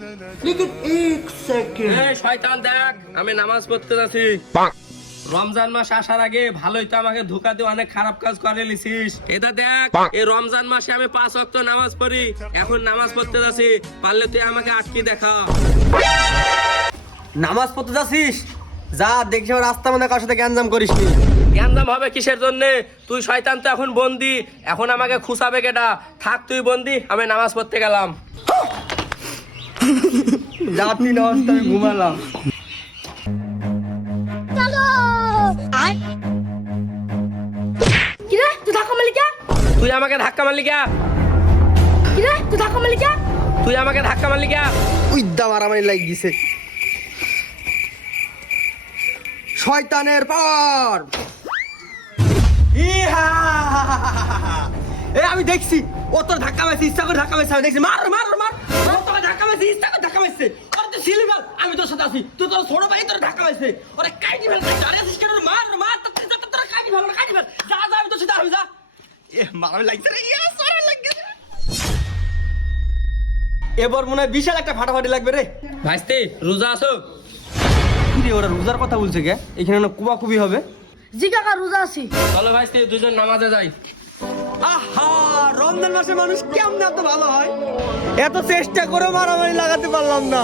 लेकिन एक सेकंड এই শয়তান দেখ, আমি নামাজ পড়তে যাচ্ছি। রমজান মাস আসার আগে ভালোই তো আমাকে ধোকা দিয়ে অনেক খারাপ কাজ করে লিছিস। এটা দেখ, এই রমজান মাসে আমি 5 ওয়াক্ত নামাজ পড়ি, এখন নামাজ পড়তে যাচ্ছি, পারলে তুই আমাকে আটকে দেখা। নামাজ পড়তে যাচ্ছিস? যা দেখছি রাস্তা মনে কার সাথে গ্যাঞ্জাম করিস নি। জ্ঞানদাম হবে কিসের জন্য? তুই শয়তান তো এখন বন্দি, এখন আমাকে খুশাবে কেটা? থাক তুই বন্দি, আমি নামাজ পড়তে গেলাম। রাত্রি নামাজ আমি ঘুমালাম। কিরে তুই ধাক্কা মারলি কে? তুই আমাকে ধাক্কা মারলি কে? কিরে তুই ধাক্কা মারলি কে? তুই আমাকে ধাক্কা মারলি কে? উইদ্যা মারামারি লাগ গেছে। শয়তানের পর এ আমি দেখছি ও তোর ধাক্কা মারছে, ইচ্ছা করে ধাক্কা মারছে, আমি দেখছি। মার মার মার, ও তোকে ধাক্কা মারছে, ইচ্ছা করে ধাক্কা মারছে। আরে তুই সিলিগাল, আমি তোর সাথে আছি, তুই তোর ছোট ভাই তোর ধাক্কা মারছে। ওরে কাইটি ফেল, আরে আসিস কেন? মার মার, তোর কাইটি ফেল, কাইটি ফেল। যা যা, আমি তোর সাথে আমি যা। এ মারামারি লাগছে রে, ইয়া সারা লাগছে। এবার মনে হয় বিশাল একটা ফাটাফাটি লাগবে রে। ভাইস্তে রোজা আছো? কি রে, ওরা রোজার কথা বলছে কে? এখানে না কুবাকুবি হবে। জি কাকা রোজা আছি। চলো ভাইস্তে দুজন নামাজে যাই। আহা, রমজান মাসে মানুষ কেমন এত ভালো হয়? এত চেষ্টা করে মারামারি লাগাতে পারলাম না।